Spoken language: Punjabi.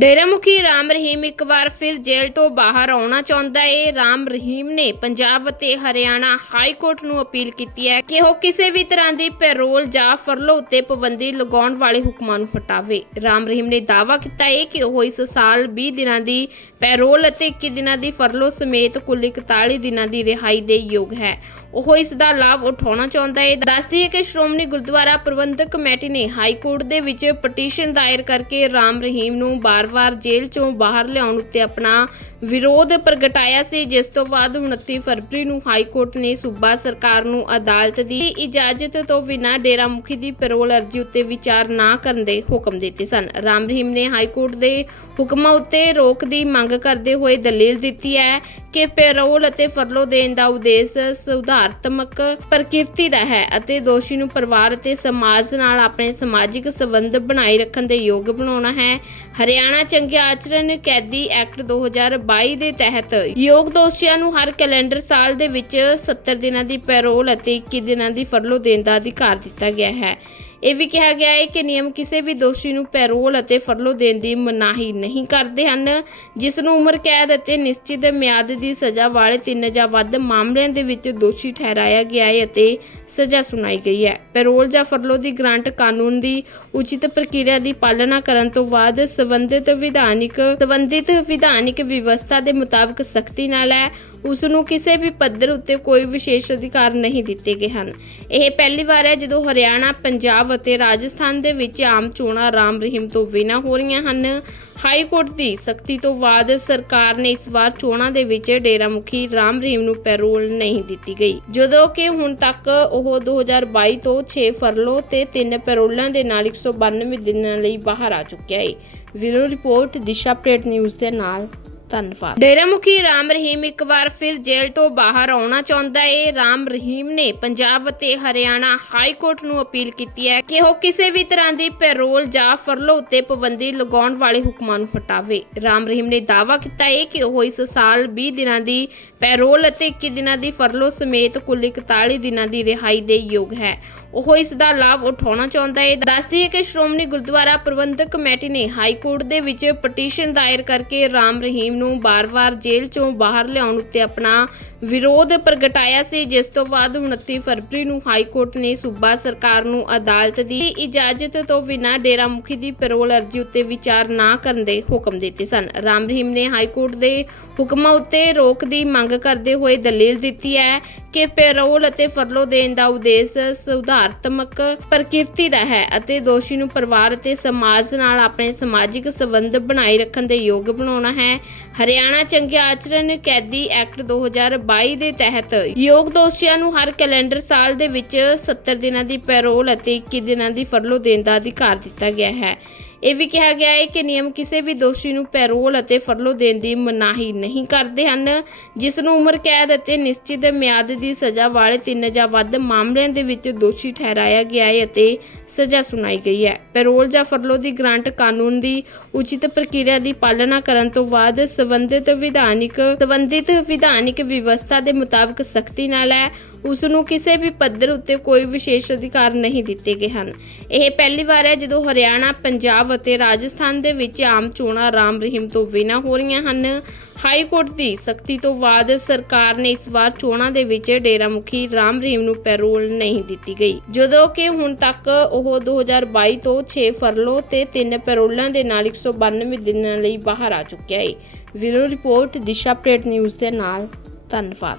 ਡੇਰਾ ਮੁਖੀ ਰਾਮ ਰਹੀਮ ਇੱਕ ਵਾਰ ਫਿਰ ਜੇਲ੍ਹ ਤੋਂ ਬਾਹਰ ਆਉਣਾ ਚਾਹੁੰਦਾ ਏ। ਰਾਮ ਰਹੀਮ ਨੇ ਪੰਜਾਬ ਅਤੇ ਹਰਿਆਣਾ ਹਾਈ ਕੋਰਟ ਨੂੰ ਅਪੀਲ ਕੀਤੀ ਹੈ ਕਿ ਉਹ ਕਿਸੇ ਵੀ ਤਰ੍ਹਾਂ ਦੀ ਪੈਰੋਲ ਜਾਂ ਫਰਲੋ ਉੱਤੇ ਪਾਬੰਦੀ ਲਗਾਉਣ ਵਾਲੇ ਹੁਕਮਾਂ ਨੂੰ ਹਟਾਵੇ। ਰਾਮ ਰਹੀਮ ਨੇ ਦਾਅਵਾ ਕੀਤਾ ਹੈ ਕਿ ਉਹ ਇਸ ਸਾਲ 20 ਦਿਨਾਂ ਦੀ ਪੈਰੋਲ ਅਤੇ 21 ਦਿਨਾਂ ਦੀ ਫਰਲੋ ਸਮੇਤ ਕੁੱਲ 41 ਦਿਨਾਂ ਦੀ ਰਿਹਾਈ ਦੇ ਯੋਗ ਹੈ। ਉਹ ਇਸ ਦਾ ਲਾਭ ਉਠਾਉਣਾ ਚਾਹੁੰਦਾ ਹੈ। ਦੱਸਦੀ ਹੈ ਕਿ ਸ਼੍ਰੋਮਣੀ ਗੁਰਦੁਆਰਾ ਪ੍ਰਬੰਧਕ ਕਮੇਟੀ ਨੇ ਹਾਈ ਕੋਰਟ ਦੇ ਵਿੱਚ ਪਟੀਸ਼ਨ ਦਾਇਰ ਕਰਕੇ ਰਾਮ ਰਹੀਮ ਨੂੰ ਬਾਰ-ਬਾਰ ਜੇਲ੍ਹ ਚੋਂ ਬਾਹਰ ਲਿਆਉਣ ਉੱਤੇ ਆਪਣਾ ਵਿਰੋਧ ਪ੍ਰਗਟਾਇਆ ਸੀ, ਜਿਸ ਤੋਂ ਬਾਅਦ 29 ਫਰਵਰੀ ਨੂੰ ਹਾਈ ਕੋਰਟ ਨੇ ਸੂਬਾ ਸਰਕਾਰ ਨੂੰ ਅਦਾਲਤ ਦੀ ਇਜਾਜ਼ਤ ਤੋਂ ਬਿਨਾਂ ਡੇਰਾ ਮੁਖੀ ਦੀ ਪੈਰੋਲ ਅਰਜ਼ੀ ਉੱਤੇ ਵਿਚਾਰ ਨਾ ਕਰਨ ਦੇ ਹੁਕਮ ਦਿੱਤੇ ਸਨ। ਰਾਮ ਰਹੀਮ ਨੇ ਹਾਈ ਕੋਰਟ ਦੇ ਹੁਕਮਾਂ ਉੱਤੇ ਰੋਕ ਦੀ ਮੰਗ ਕਰਦੇ ਹੋਏ ਦਲੀਲ ਦਿੱਤੀ ਹੈ ਕਿ ਪੈਰੋਲ ਅਤੇ ਫਰਲੋ ਦੇਣ ਦਾ ਉਦੇਸ਼ ਸੁਧਾਰਤਮਕ ਪ੍ਰਕਿਰਤੀ ਦਾ ਹੈ ਅਤੇ ਦੋਸ਼ੀ ਨੂੰ ਪਰਿਵਾਰ ਅਤੇ ਸਮਾਜ ਨਾਲ ਆਪਣੇ ਸਮਾਜਿਕ ਸੰਬੰਧ ਬਣਾਈ ਰੱਖਣ ਦੇ ਯੋਗ ਬਣਾਉਣਾ ਹੈ। ਹਰਿਆਣਾ ਚੰਗੇ ਆਚਰਣ ਕੈਦੀ ਐਕਟ 2022 ਦੇ ਤਹਿਤ ਯੋਗ ਦੋਸ਼ੀਆਂ ਨੂੰ ਹਰ ਕੈਲੰਡਰ ਸਾਲ ਦੇ ਵਿੱਚ 70 ਦਿਨਾਂ ਦੀ ਪੈਰੋਲ ਅਤੇ 21 ਦਿਨਾਂ ਦੀ ਫਰਲੋ ਦੇਣ ਦਾ ਅਧਿਕਾਰ ਦਿੱਤਾ ਗਿਆ ਹੈ। ਇਹ ਵੀ ਕਿਹਾ ਗਿਆ ਹੈ ਕਿ ਨਿਯਮ ਕਿਸੇ ਵੀ ਦੋਸ਼ੀ ਨੂੰ ਪੈਰੋਲ ਅਤੇ ਫਰਲੋ ਦੇਣ ਦੀ ਮਨਾਹੀ ਨਹੀਂ ਕਰਦੇ ਹਨ, ਜਿਸ ਨੂੰ ਉਮਰ ਕੈਦ ਅਤੇ ਨਿਸ਼ਚਿਤ ਮਿਆਦ ਦੀ ਸਜ਼ਾ ਵਾਲੇ ਤਿੰਨ ਜਾਂ ਵੱਧ ਮਾਮਲਿਆਂ ਦੇ ਵਿੱਚ ਦੋਸ਼ੀ ਠਹਿਰਾਇਆ ਗਿਆ ਹੈ ਅਤੇ ਸਜ਼ਾ ਸੁਣਾਈ ਗਈ ਹੈ। ਪੈਰੋਲ ਜਾਂ ਫਰਲੋ ਦੀ ਗ੍ਰਾਂਟ ਕਾਨੂੰਨ ਦੀ ਉਚਿਤ ਪ੍ਰਕਿਰਿਆ ਦੀ ਪਾਲਣਾ ਕਰਨ ਤੋਂ ਬਾਅਦ ਸੰਬੰਧਿਤ ਵਿਧਾਨਿਕ ਸੰਬੰਧਿਤ ਵਿਧਾਨਿਕ ਵਿਵਸਥਾ ਦੇ ਮੁਤਾਬਕ ਸਖਤੀ ਨਾਲ ਹੈ। ਉਸ ਨੂੰ ਕਿਸੇ ਵੀ ਪੱਧਰ ਉੱਤੇ ਕੋਈ ਵਿਸ਼ੇਸ਼ ਅਧਿਕਾਰ ਨਹੀਂ ਦਿੱਤੇ ਗਏ ਹਨ। ਇਹ ਪਹਿਲੀ ਵਾਰ ਹੈ ਜਦੋਂ ਹਰਿਆਣਾ, ਪੰਜਾਬ ਅਤੇ ਰਾਜਸਥਾਨ ਦੇ ਵਿੱਚ ਆਮ ਚੋਣਾਂ ਰਾਮ ਰਹੀਮ ਤੋਂ ਬਿਨਾਂ ਹੋ ਰਹੀਆਂ ਹਨ। ਹਾਈ ਕੋਰਟ ਦੀ ਸਖਤੀ ਤੋਂ ਬਾਅਦ ਸਰਕਾਰ ਨੇ ਇਸ ਵਾਰ ਚੋਣਾਂ ਦੇ ਵਿੱਚ ਡੇਰਾ ਮੁਖੀ ਰਾਮ ਰਹੀਮ ਨੂੰ ਪੈਰੋਲ ਨਹੀਂ ਦਿੱਤੀ ਗਈ। ਜਦੋਂ ਕਿ ਹੁਣ ਤੱਕ ਉਹ 2022 ਤੋਂ 6 ਫਰਲੋ ਤੇ 3 ਪੈਰੋਲਾਂ ਦੇ ਨਾਲ 192 ਦਿਨਾਂ ਲਈ ਬਾਹਰ ਆ ਚੁੱਕਿਆ ਹੈ ਵੀਰੋ ਰਿਪੋਰਟ, ਦਿਸ਼ਾ ਅਪਡੇਟ ਨਿਊਜ਼ ਦੇ ਨਾਲ। ਧੰਨਵਾਦ। ਡੇਰਾ ਮੁਖੀ ਰਾਮ ਰਹੀਮ ਇੱਕ ਵਾਰ ਫਿਰ ਜੇਲ੍ਹ ਤੋਂ ਬਾਹਰ ਆਉਣਾ ਚਾਹੁੰਦਾ ਏ। ਰਾਮ ਰਹੀਮ ਨੇ ਪੰਜਾਬ ਅਤੇ ਹਰਿਆਣਾ ਹਾਈ ਕੋਰਟ ਨੂੰ ਅਪੀਲ ਕੀਤੀ ਹੈ ਕਿ ਉਹ ਕਿਸੇ ਵੀ ਤਰ੍ਹਾਂ ਦੀ ਪੈਰੋਲ ਜਾਂ ਫਰਲੋ ਉੱਤੇ ਪਾਬੰਦੀ ਲਗਾਉਣ ਵਾਲੇ ਹੁਕਮਾਂ ਨੂੰ ਹਟਾਵੇ। ਰਾਮ ਰਹੀਮ ਨੇ ਦਾਅਵਾ ਕੀਤਾ ਹੈ ਕਿ ਉਹ ਇਸ ਸਾਲ 20 ਦਿਨਾਂ ਦੀ ਪੈਰੋਲ ਅਤੇ 21 ਦਿਨਾਂ ਦੀ ਫਰਲੋ ਸਮੇਤ ਕੁੱਲ 41 ਦਿਨਾਂ ਦੀ ਰਿਹਾਈ ਦੇ ਯੋਗ ਹੈ। ਉਹ ਇਸ ਦਾ ਲਾਭ ਉਠਾਉਣਾ ਚਾਹੁੰਦਾ ਹੈ। ਦੱਸਦੀ ਹੈ ਕਿ ਸ਼੍ਰੋਮਣੀ ਗੁਰਦੁਆਰਾ ਪ੍ਰਬੰਧਕ ਕਮੇਟੀ ਨੇ ਹਾਈ ਕੋਰਟ ਦੇ ਵਿੱਚ ਪਟੀਸ਼ਨ ਦਾਇਰ ਕਰਕੇ ਰਾਮ ਰਹੀਮ ਨੂੰ ਬਾਰ-ਬਾਰ ਜੇਲ੍ਹ ਚੋਂ ਬਾਹਰ ਲਿਆਉਣ ਉੱਤੇ ਆਪਣਾ ਵਿਰੋਧ ਪ੍ਰਗਟਾਇਆ ਸੀ। ਜਿਸ ਤੋਂ ਬਾਅਦ 29 ਫਰਵਰੀ ਨੂੰ ਹਾਈ ਕੋਰਟ ਨੇ ਸੂਬਾ ਸਰਕਾਰ ਨੂੰ ਅਦਾਲਤ ਦੀ ਇਜਾਜ਼ਤ ਤੋਂ ਬਿਨਾਂ ਡੇਰਾ ਮੁਖੀ ਦੀ ਪੈਰੋਲ ਅਰਜ਼ੀ ਉੱਤੇ ਵਿਚਾਰ ਨਾ ਕਰਨ ਦੇ ਹੁਕਮ ਦਿੱਤੇ ਸਨ। ਰਾਮ ਰਹੀਮ ਨੇ ਹਾਈ ਕੋਰਟ ਦੇ ਹੁਕਮਾਂ ਉੱਤੇ ਰੋਕ ਦੀ ਮੰਗ ਕਰਦੇ ਹੋਏ ਦਲੀਲ ਦਿੱਤੀ ਹੈ ਕਿ ਪੈਰੋਲ ਅਤੇ ਫਰਲੋ ਦੇਣ ਦਾ ਉਦੇਸ਼ ਸੁਧਾਰ ਸੁਧਾਰਤਮਕ ਪ੍ਰਕਿਰਤੀ ਦਾ ਹੈ ਅਤੇ ਦੋਸ਼ੀ ਨੂੰ ਪਰਿਵਾਰ ਅਤੇ ਸਮਾਜ ਨਾਲ ਆਪਣੇ ਸਮਾਜਿਕ ਸੰਬੰਧ ਬਣਾਈ ਰੱਖਣ ਦੇ ਯੋਗ ਬਣਾਉਣਾ ਹੈ। ਹਰਿਆਣਾ ਚੰਗੇ ਆਚਰਣ ਕੈਦੀ ਐਕਟ 2022 ਦੇ ਤਹਿਤ ਯੋਗ ਦੋਸ਼ੀਆਂ ਨੂੰ ਹਰ ਕੈਲੰਡਰ ਸਾਲ ਦੇ ਵਿੱਚ 70 ਦਿਨਾਂ ਦੀ ਪੈਰੋਲ ਅਤੇ 21 ਦਿਨਾਂ ਦੀ ਫਰਲੋ ਦੇਣ ਦਾ ਅਧਿਕਾਰ ਦਿੱਤਾ ਗਿਆ ਹੈ। ਇਹ ਵੀ ਕਿਹਾ ਗਿਆ ਹੈ ਕਿ ਨਿਯਮ ਕਿਸੇ ਵੀ ਦੋਸ਼ੀ ਨੂੰ ਪੈਰੋਲ ਅਤੇ ਫਰਲੋ ਦੇਣ ਦੀ ਮਨਾਹੀ ਨਹੀਂ ਕਰਦੇ ਹਨ, ਜਿਸ ਨੂੰ ਉਮਰ ਕੈਦ ਅਤੇ ਨਿਸ਼ਚਿਤ ਮਿਆਦ ਦੀ ਸਜ਼ਾ ਵਾਲੇ ਤਿੰਨ ਜਾਂ ਵੱਧ ਮਾਮਲਿਆਂ ਦੇ ਵਿੱਚ ਦੋਸ਼ੀ ਠਹਿਰਾਇਆ ਗਿਆ ਹੈ ਅਤੇ ਸਜ਼ਾ ਸੁਣਾਈ ਗਈ ਹੈ। ਪੈਰੋਲ ਜਾਂ ਫਰਲੋ ਦੀ ਗ੍ਰਾਂਟ ਕਾਨੂੰਨ ਦੀ ਉਚਿਤ ਪ੍ਰਕਿਰਿਆ ਦੀ ਪਾਲਣਾ ਕਰਨ ਤੋਂ ਬਾਅਦ ਸੰਬੰਧਿਤ ਵਿਧਾਨਿਕ ਸੰਬੰਧਿਤ ਵਿਧਾਨਿਕ ਵਿਵਸਥਾ ਦੇ ਮੁਤਾਬਕ ਸਖਤੀ ਨਾਲ ਹੈ। ਉਸ ਨੂੰ ਕਿਸੇ ਵੀ ਪੱਧਰ ਉੱਤੇ ਕੋਈ ਵਿਸ਼ੇਸ਼ ਅਧਿਕਾਰ ਨਹੀਂ ਦਿੱਤੇ ਗਏ ਹਨ। ਇਹ ਪਹਿਲੀ ਵਾਰ ਹੈ ਜਦੋਂ ਹਰਿਆਣਾ, ਪੰਜਾਬ ਅਤੇ ਰਾਜਸਥਾਨ ਦੇ ਵਿੱਚ ਆਮ ਚੋਣਾਂ ਰਾਮ ਰਹੀਮ ਤੋਂ ਬਿਨਾਂ ਹੋ ਰਹੀਆਂ ਹਨ। ਹਾਈ ਕੋਰਟ ਦੀ ਸਖਤੀ ਤੋਂ ਬਾਅਦ ਸਰਕਾਰ ਨੇ ਇਸ ਵਾਰ ਚੋਣਾਂ ਦੇ ਵਿੱਚ ਡੇਰਾ ਮੁਖੀ ਰਾਮ ਰਹੀਮ ਨੂੰ ਪੈਰੋਲ ਨਹੀਂ ਦਿੱਤੀ ਗਈ। ਜਦੋਂ ਕਿ ਹੁਣ ਤੱਕ ਉਹ 2022 ਤੋਂ 6 ਫਰਲੋ ਤੇ 3 ਪੈਰੋਲਾਂ ਦੇ ਨਾਲ 192 ਦਿਨਾਂ ਲਈ ਬਾਹਰ ਆ ਚੁੱਕਿਆ ਹੈ ਵੀਰੋ ਰਿਪੋਰਟ, ਦਿਸ਼ਾ ਅਪਡੇਟ ਨਿਊਜ਼ ਦੇ ਨਾਲ। ਧੰਨਵਾਦ।